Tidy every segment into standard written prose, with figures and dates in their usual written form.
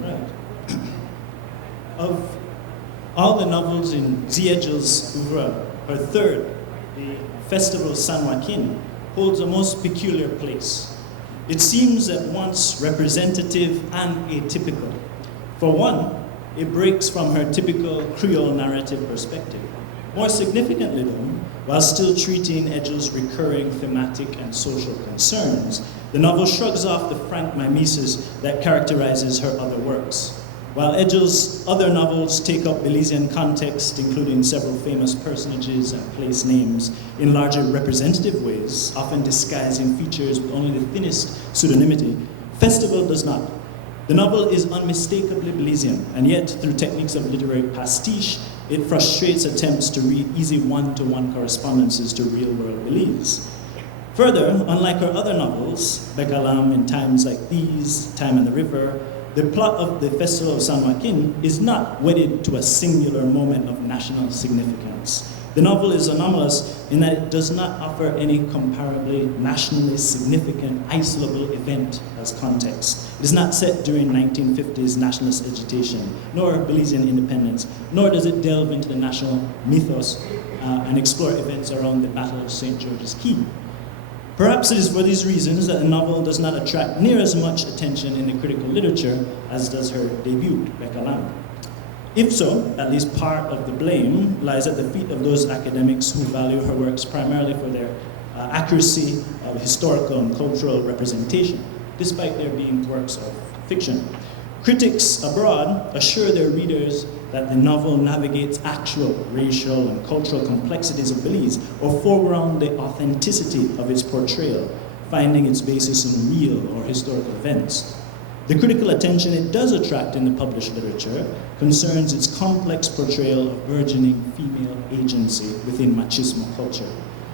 Right. Of all the novels in Zee Edgell's oeuvre, her third, the Festival of San Joaquin, holds a most peculiar place. It seems at once representative and atypical. For one, it breaks from her typical Creole narrative perspective. More significantly though, while still treating Edgell's recurring thematic and social concerns, the novel shrugs off the frank mimesis that characterizes her other works. While Edgell's other novels take up Belizean context, including several famous personages and place names, in larger representative ways, often disguising features with only the thinnest pseudonymity, Festival does not. The novel is unmistakably Belizean, and yet, through techniques of literary pastiche, it frustrates attempts to read easy one-to-one correspondences to real-world Belize. Further, unlike her other novels, Bekalam in Times Like These, Time and the River, the plot of the Festival of San Joaquin is not wedded to a singular moment of national significance. The novel is anomalous in that it does not offer any comparably nationally significant, isolable event as context. It is not set during 1950s nationalist agitation, nor Belizean independence, nor does it delve into the national mythos and explore events around the Battle of St. George's Key. Perhaps it is for these reasons that the novel does not attract near as much attention in the critical literature as does her debut, Bekalam. If so, at least part of the blame lies at the feet of those academics who value her works primarily for their accuracy of historical and cultural representation, despite their being works of fiction. Critics abroad assure their readers that the novel navigates actual racial and cultural complexities of Belize or foreground the authenticity of its portrayal, finding its basis in real or historical events. The critical attention it does attract in the published literature concerns its complex portrayal of burgeoning female agency within machismo culture.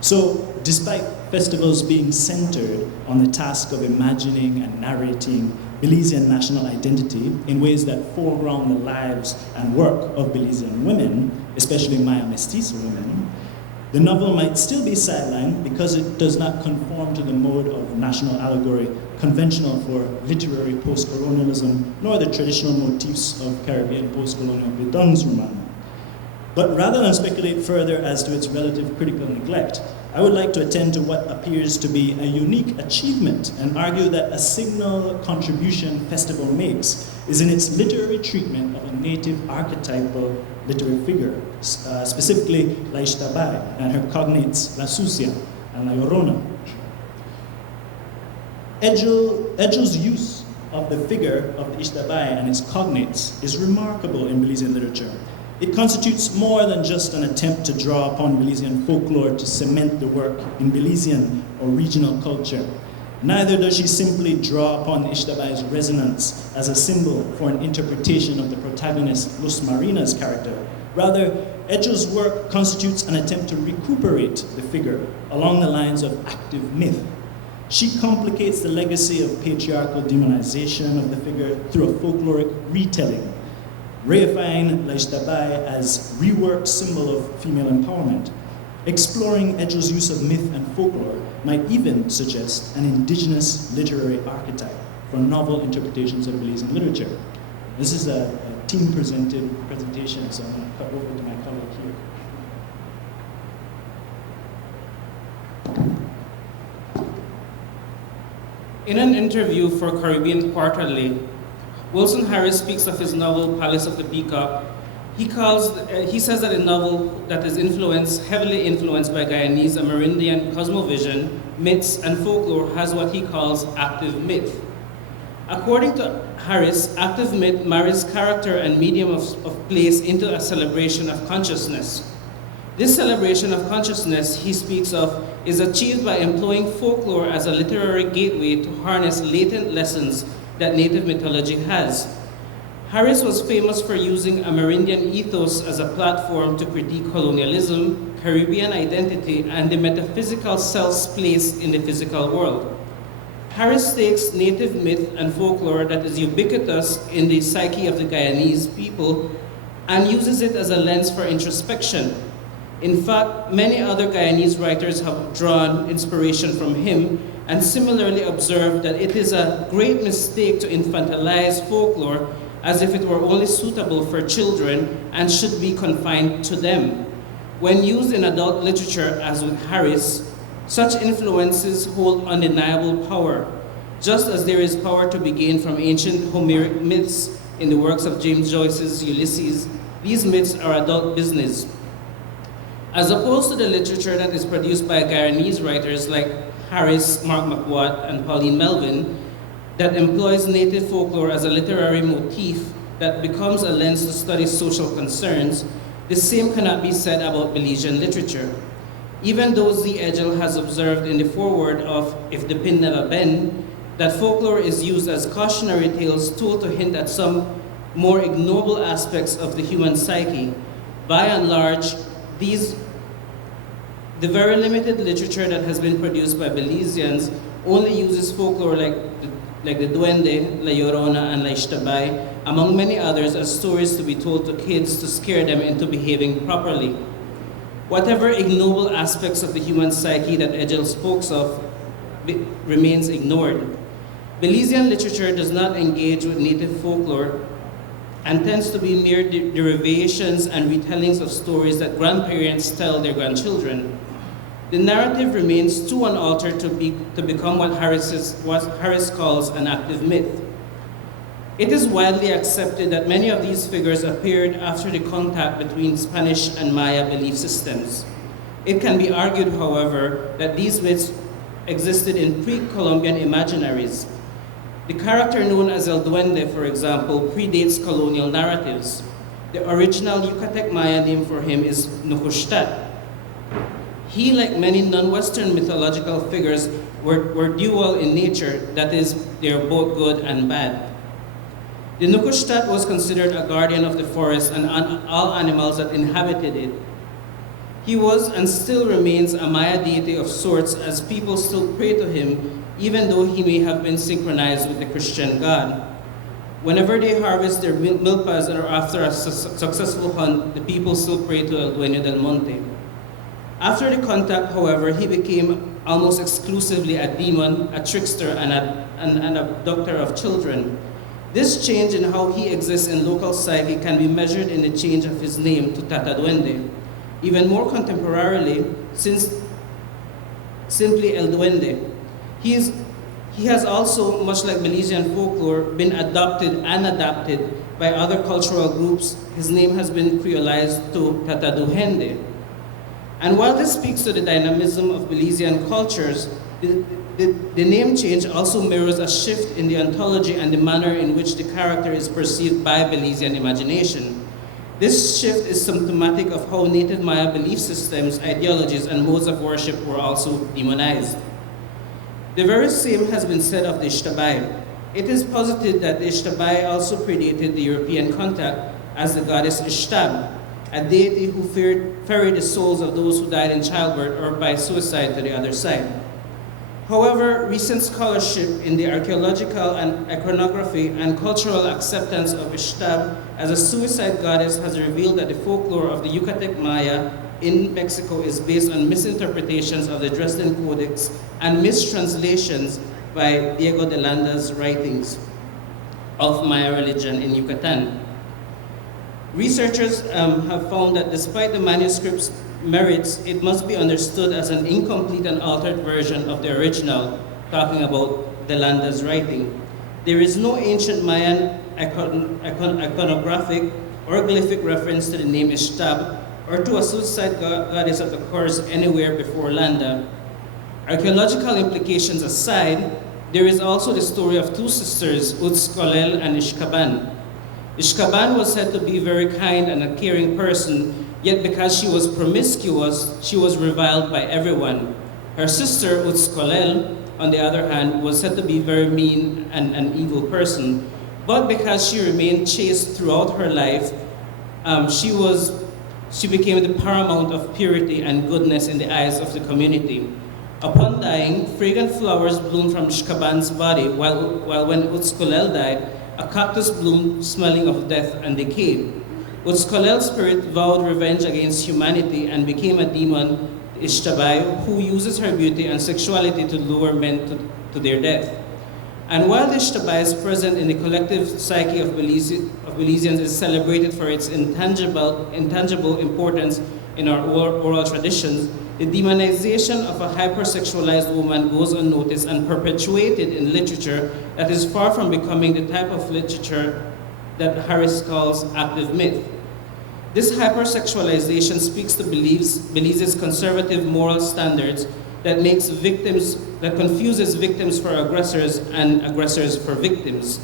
So, despite festivals being centered on the task of imagining and narrating Belizean national identity in ways that foreground the lives and work of Belizean women, especially Maya mestiza women, the novel might still be sidelined because it does not conform to the mode of national allegory conventional for literary post-colonialism, nor the traditional motifs of Caribbean post-colonial bildungsroman. But rather than speculate further as to its relative critical neglect, I would like to attend to what appears to be a unique achievement and argue that a signal contribution Festival makes is in its literary treatment of a native archetypal literary figure, specifically La Ixtabai and her cognates La Sucia and La Llorona. Edgell's use of the figure of the Ixtabai and its cognates is remarkable in Belizean literature. It constitutes more than just an attempt to draw upon Belizean folklore to cement the work in Belizean or regional culture. Neither does she simply draw upon Ixtabai's resonance as a symbol for an interpretation of the protagonist Luz Marina's character. Rather, Edgell's work constitutes an attempt to recuperate the figure along the lines of active myth. She complicates the legacy of patriarchal demonization of the figure through a folkloric retelling, reifying La Ixtabai as reworked symbol of female empowerment. Exploring Edgell's use of myth and folklore might even suggest an indigenous literary archetype for novel interpretations of Belizean literature. This is a team-presented presentation, so I'm going to cut over to my colleague here. In an interview for Caribbean Quarterly, Wilson Harris speaks of his novel Palace of the Peacock. He says that a novel that is heavily influenced by Guyanese Amerindian cosmovision, myths, and folklore has what he calls active myth. According to Harris, active myth marries character and medium of place into a celebration of consciousness. This celebration of consciousness he speaks of is achieved by employing folklore as a literary gateway to harness latent lessons that native mythology has. Harris was famous for using Amerindian ethos as a platform to critique colonialism, Caribbean identity, and the metaphysical self's place in the physical world. Harris takes native myth and folklore that is ubiquitous in the psyche of the Guyanese people and uses it as a lens for introspection. In fact, many other Guyanese writers have drawn inspiration from him, and similarly observed that it is a great mistake to infantilize folklore as if it were only suitable for children and should be confined to them. When used in adult literature, as with Harris, such influences hold undeniable power, just as there is power to be gained from ancient Homeric myths in the works of James Joyce's Ulysses. These myths are adult business. As opposed to the literature that is produced by Guyanese writers like Harris, Mark McWatt, and Pauline Melvin, that employs native folklore as a literary motif that becomes a lens to study social concerns, the same cannot be said about Belizean literature. Even though Zee Edgell has observed in the foreword of If the Pin Never Bend, that folklore is used as cautionary tales told to hint at some more ignoble aspects of the human psyche, by and large, the very limited literature that has been produced by Belizeans only uses folklore like the Duende, La Llorona, and La Ixtabai, among many others, as stories to be told to kids to scare them into behaving properly. Whatever ignoble aspects of the human psyche that Edgell spoke of remains ignored. Belizean literature does not engage with native folklore and tends to be mere derivations and retellings of stories that grandparents tell their grandchildren. The narrative remains too unaltered to become what Harris calls an active myth. It is widely accepted that many of these figures appeared after the contact between Spanish and Maya belief systems. It can be argued, however, that these myths existed in pre-Columbian imaginaries. The character known as El Duende, for example, predates colonial narratives. The original Yucatec Maya name for him is Nukushtat. He, like many non-Western mythological figures, were dual in nature, that is, they are both good and bad. The Nukushtat was considered a guardian of the forest and all animals that inhabited it. He was and still remains a Maya deity of sorts, as people still pray to him, even though he may have been synchronized with the Christian God. Whenever they harvest their milpas or after a successful hunt, the people still pray to El Dueño del Monte. After the contact, however, he became almost exclusively a demon, a trickster, and an abductor of children. This change in how he exists in local psyche can be measured in the change of his name to Tata Duende. Even more contemporarily, since simply El Duende, he has also, much like Belizean folklore, been adopted and adapted by other cultural groups. His name has been creolized to Tata Duhende. And while this speaks to the dynamism of Belizean cultures, the name change also mirrors a shift in the ontology and the manner in which the character is perceived by Belizean imagination. This shift is symptomatic of how native Maya belief systems, ideologies, and modes of worship were also demonized. The very same has been said of the Ixtabai. It is posited that the Ixtabai also predated the European contact as the goddess Ixtab, a deity who ferried the souls of those who died in childbirth or by suicide to the other side. However, recent scholarship in the archaeological and iconography and cultural acceptance of Ixtab as a suicide goddess has revealed that the folklore of the Yucatec Maya in Mexico is based on misinterpretations of the Dresden Codex and mistranslations by Diego de Landa's writings of Maya religion in Yucatan. Researchers have found that despite the manuscript's merits, it must be understood as an incomplete and altered version of the original, talking about de Landa's writing. There is no ancient Mayan iconographic or glyphic reference to the name Ixtab or to a suicide goddess that occurs anywhere before Landa. Archaeological implications aside, there is also the story of two sisters, Utzcolel and Ixcaban. Ixcaban was said to be very kind and a caring person, yet because she was promiscuous, she was reviled by everyone. Her sister, Utzcolel, on the other hand, was said to be very mean and an evil person, but because she remained chaste throughout her life, she became the paramount of purity and goodness in the eyes of the community. Upon dying, fragrant flowers bloomed from Ixcaban's body, while when Utzcolel died, a cactus bloomed smelling of death and decay. Utzcolel's spirit vowed revenge against humanity and became a demon, Ixtabai, who uses her beauty and sexuality to lure men to their death. And while the Ixtabai is present in the collective psyche of Belizeans, is celebrated for its intangible importance in our oral traditions, the demonization of a hypersexualized woman goes unnoticed and perpetuated in literature that is far from becoming the type of literature that Harris calls active myth. This hypersexualization speaks to Belize's conservative moral standards that confuses victims for aggressors and aggressors for victims.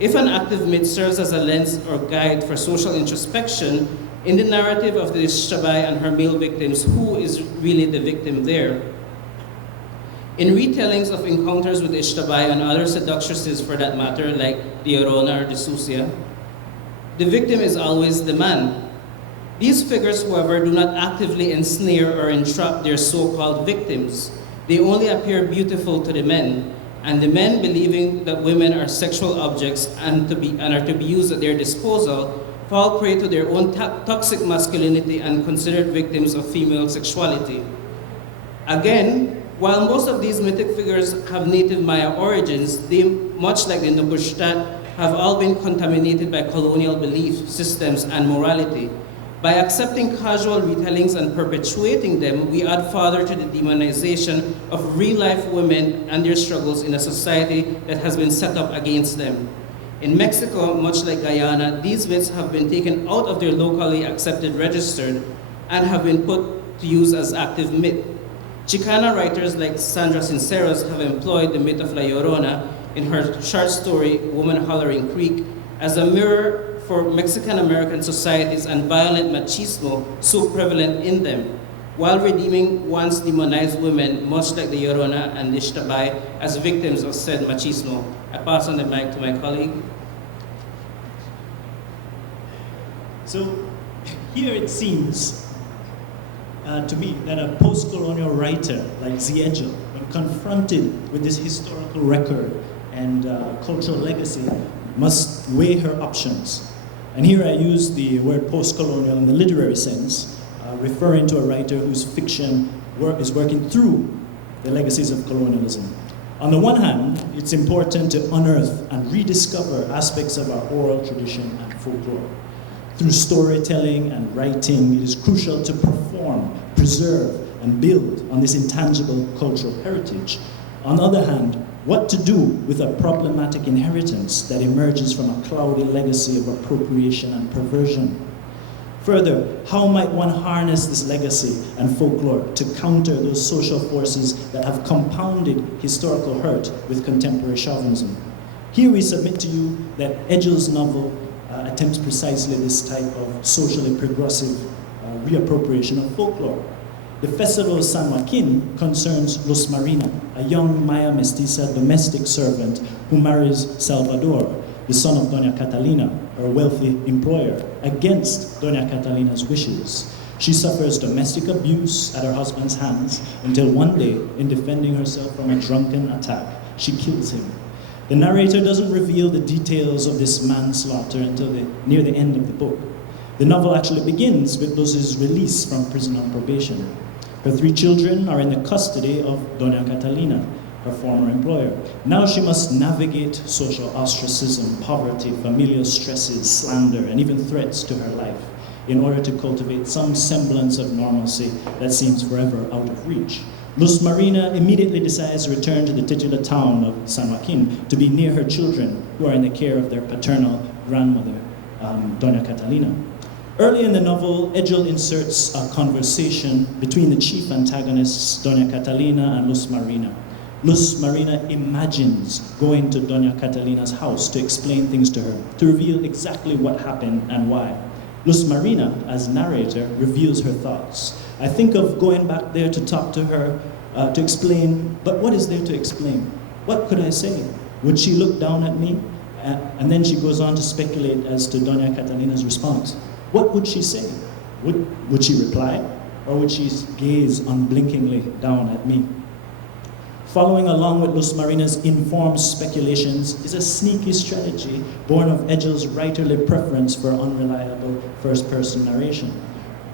If an active myth serves as a lens or guide for social introspection, in the narrative of the Ixtabai and her male victims, who is really the victim there? In retellings of encounters with the Ixtabai and other seductresses for that matter, like the Yorona or the Susia, the victim is always the man. These figures, however, do not actively ensnare or entrap their so-called victims. They only appear beautiful to the men, and the men, believing that women are sexual objects and are to be used at their disposal, fall prey to their own toxic masculinity and considered victims of female sexuality. Again, while most of these mythic figures have native Maya origins, they, much like the Nubushtat, have all been contaminated by colonial belief systems and morality. By accepting casual retellings and perpetuating them, we add further to the demonization of real-life women and their struggles in a society that has been set up against them. In Mexico, much like Guyana, these myths have been taken out of their locally accepted register and have been put to use as active myth. Chicana writers like Sandra Sinceros have employed the myth of La Llorona in her short story, Woman Hollering Creek, as a mirror for Mexican-American societies and violent machismo so prevalent in them, while redeeming once demonized women, much like the Llorona and the Ixtabai, as victims of said machismo. I pass on the mic to my colleague. So here it seems to me that a post-colonial writer like Zee Edgell, when confronted with this historical record and cultural legacy, must weigh her options. And here I use the word post-colonial in the literary sense, referring to a writer whose fiction is working through the legacies of colonialism. On the one hand, it's important to unearth and rediscover aspects of our oral tradition and folklore. Through storytelling and writing, it is crucial to perform, preserve, and build on this intangible cultural heritage. On the other hand, what to do with a problematic inheritance that emerges from a cloudy legacy of appropriation and perversion? Further, how might one harness this legacy and folklore to counter those social forces that have compounded historical hurt with contemporary chauvinism? Here we submit to you that Edgell's novel attempts precisely this type of socially progressive reappropriation of folklore. The Festival of San Joaquin concerns Luz Marina, a young Maya mestiza domestic servant who marries Salvador, the son of Doña Catalina, her wealthy employer, against Doña Catalina's wishes. She suffers domestic abuse at her husband's hands until one day, in defending herself from a drunken attack, she kills him. The narrator doesn't reveal the details of this manslaughter until near the end of the book. The novel actually begins with Luz's release from prison on probation. Her 3 children are in the custody of Doña Catalina, her former employer. Now she must navigate social ostracism, poverty, familial stresses, slander, and even threats to her life in order to cultivate some semblance of normalcy that seems forever out of reach. Luz Marina immediately decides to return to the titular town of San Joaquin to be near her children, who are in the care of their paternal grandmother, Doña Catalina. Early in the novel, Edgell inserts a conversation between the chief antagonists, Doña Catalina and Luz Marina. Luz Marina imagines going to Doña Catalina's house to explain things to her, to reveal exactly what happened and why. Luz Marina, as narrator, reveals her thoughts. I think of going back there to talk to her, to explain, but what is there to explain? What could I say? Would she look down at me? And then she goes on to speculate as to Doña Catalina's response. What would she say? Would she reply? Or would she gaze unblinkingly down at me? Following along with Luz Marina's informed speculations is a sneaky strategy born of Edgell's writerly preference for unreliable first-person narration.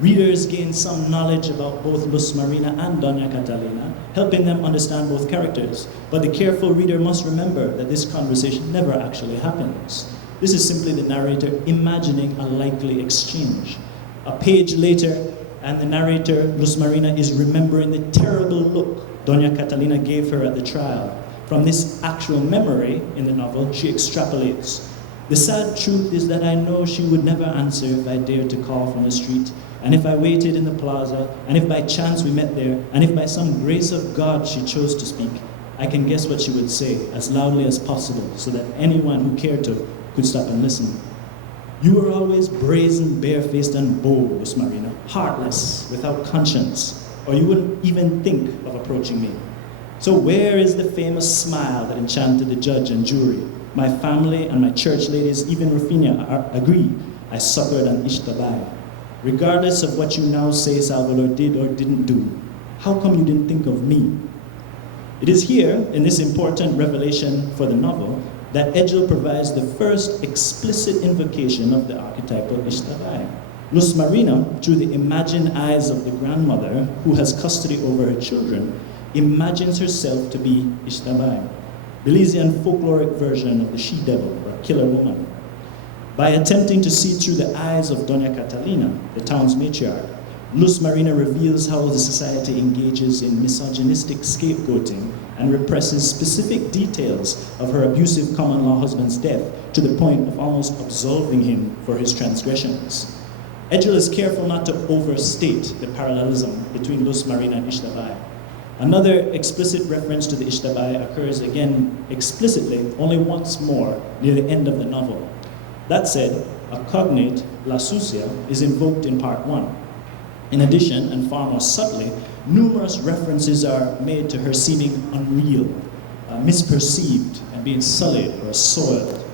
Readers gain some knowledge about both Luz Marina and Doña Catalina, helping them understand both characters. But the careful reader must remember that this conversation never actually happens. This is simply the narrator imagining a likely exchange. A page later, and the narrator, Luz Marina, is remembering the terrible look Doña Catalina gave her at the trial. From this actual memory in the novel, she extrapolates. The sad truth is that I know she would never answer if I dared to call from the street, and if I waited in the plaza, and if by chance we met there, and if by some grace of God she chose to speak, I can guess what she would say as loudly as possible so that anyone who cared to could stop and listen. You were always brazen, barefaced, and bold, Luz Marina, heartless, without conscience, or you wouldn't even think of approaching me. So where is the famous smile that enchanted the judge and jury? My family and my church ladies, even Rufina, agree I succored an Ixtabai. Regardless of what you now say Salvador did or didn't do, how come you didn't think of me? It is here, in this important revelation for the novel, that Edgell provides the first explicit invocation of the archetypal Ixtabai. Luz Marina, through the imagined eyes of the grandmother who has custody over her children, imagines herself to be Ixtabai, Belizean folkloric version of the she-devil or killer woman. By attempting to see through the eyes of Doña Catalina, the town's matriarch, Luz Marina reveals how the society engages in misogynistic scapegoating and represses specific details of her abusive common-law husband's death to the point of almost absolving him for his transgressions. Edgell is careful not to overstate the parallelism between Luz Marina and Ixtabai. Another explicit reference to the Ixtabai occurs again explicitly only once more near the end of the novel. That said, a cognate, la sucia, is invoked in part 1. In addition, and far more subtly, numerous references are made to her seeming unreal, misperceived, and being sullied or soiled.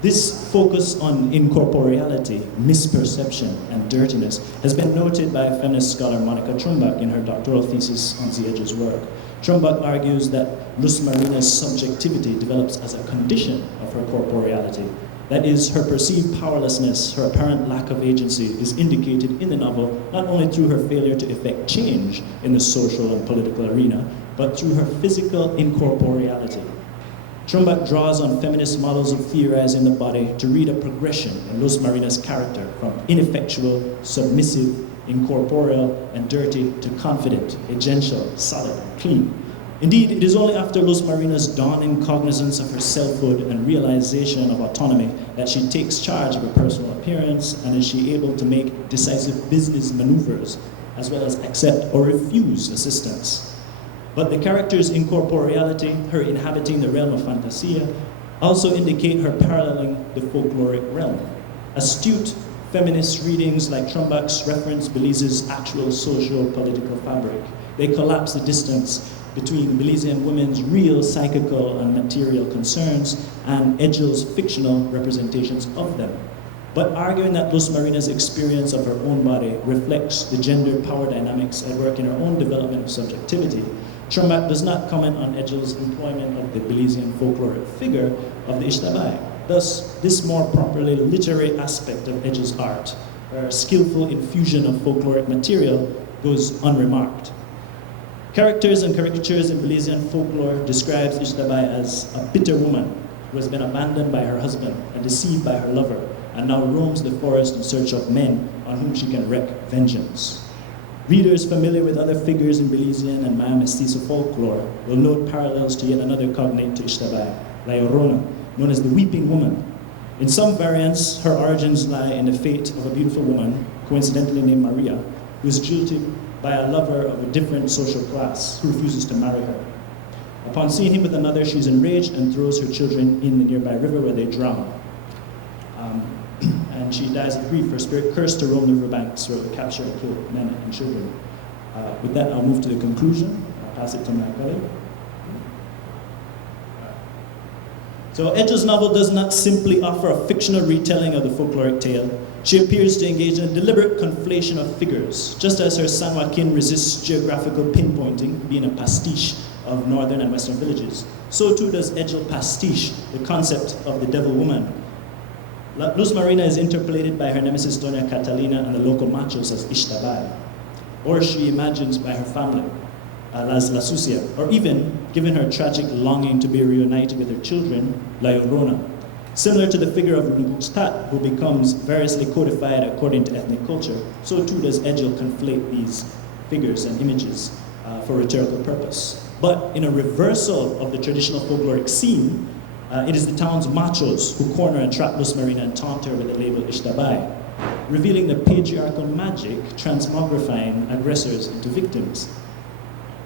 This focus on incorporeality, misperception, and dirtiness has been noted by feminist scholar Monica Trumbach in her doctoral thesis on Zee Edgell's work. Trumbach argues that Luz Marina's subjectivity develops as a condition of her corporeality. That is, her perceived powerlessness, her apparent lack of agency is indicated in the novel not only through her failure to effect change in the social and political arena, but through her physical incorporeality. Trumbach draws on feminist models of theorizing the body to read a progression in Luz Marina's character from ineffectual, submissive, incorporeal, and dirty to confident, agential, solid, and clean. Indeed, it is only after Luz Marina's dawning cognizance of her selfhood and realization of autonomy that she takes charge of her personal appearance and is she able to make decisive business maneuvers, as well as accept or refuse assistance. But the character's incorporeality, her inhabiting the realm of fantasia, also indicate her paralleling the folkloric realm. Astute feminist readings like Trumbach's reference Belize's actual socio-political fabric. They collapse the distance between Belizean women's real psychical and material concerns and Edgell's fictional representations of them. But arguing that Luz Marina's experience of her own body reflects the gendered power dynamics at work in her own development of subjectivity, Trumbach does not comment on Edgell's employment of the Belizean folkloric figure of the Ixtabai. Thus, this more properly literary aspect of Edgell's art, her skillful infusion of folkloric material, goes unremarked. Characters and caricatures in Belizean folklore describes Ixtabai as a bitter woman who has been abandoned by her husband and deceived by her lover and now roams the forest in search of men on whom she can wreak vengeance. Readers familiar with other figures in Belizean and Maya Mestizo folklore will note parallels to yet another cognate to Ixtabai, La Llorona, known as the Weeping Woman. In some variants, her origins lie in the fate of a beautiful woman, coincidentally named Maria, who is jilted by a lover of a different social class who refuses to marry her. Upon seeing him with another, she is enraged and throws her children in the nearby river where they drown. And she dies of grief, her spirit cursed to roam the riverbanks where it would capture and kill men and children. With that, I'll move to the conclusion. I'll pass it to my colleague. So Edgell's novel does not simply offer a fictional retelling of the folkloric tale. She appears to engage in a deliberate conflation of figures, just as her San Joaquin resists geographical pinpointing, being a pastiche of northern and western villages. So too does Edgell pastiche the concept of the devil woman. Luz Marina is interpolated by her nemesis Doña Catalina and the local machos as Ixtabai, or she imagines by her family, as La Sucia, or even, given her tragic longing to be reunited with her children, La Llorona. Similar to the figure of Luguxtat, who becomes variously codified according to ethnic culture, so too does Edgell conflate these figures and images for rhetorical purpose. But in a reversal of the traditional folkloric scene, it is the town's machos who corner and trap Luz Marina and taunt her with the label Ixtabai, revealing the patriarchal magic transmogrifying aggressors into victims.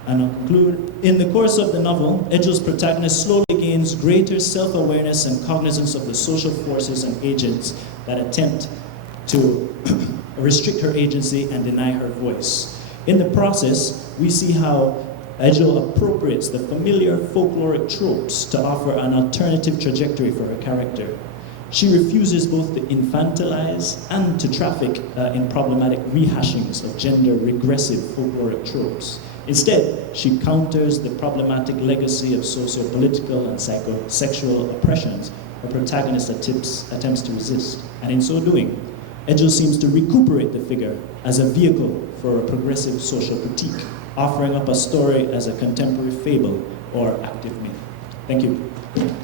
And I'll conclude, in the course of the novel, Edgell's protagonist slowly gains greater self-awareness and cognizance of the social forces and agents that attempt to restrict her agency and deny her voice. In the process, we see how Edgell appropriates the familiar folkloric tropes to offer an alternative trajectory for her character. She refuses both to infantilize and to traffic in problematic rehashings of gender-regressive folkloric tropes. Instead, she counters the problematic legacy of socio-political and psychosexual oppressions her protagonist attempts to resist. And in so doing, Edgell seems to recuperate the figure as a vehicle for a progressive social critique, offering up a story as a contemporary fable or active myth. Thank you.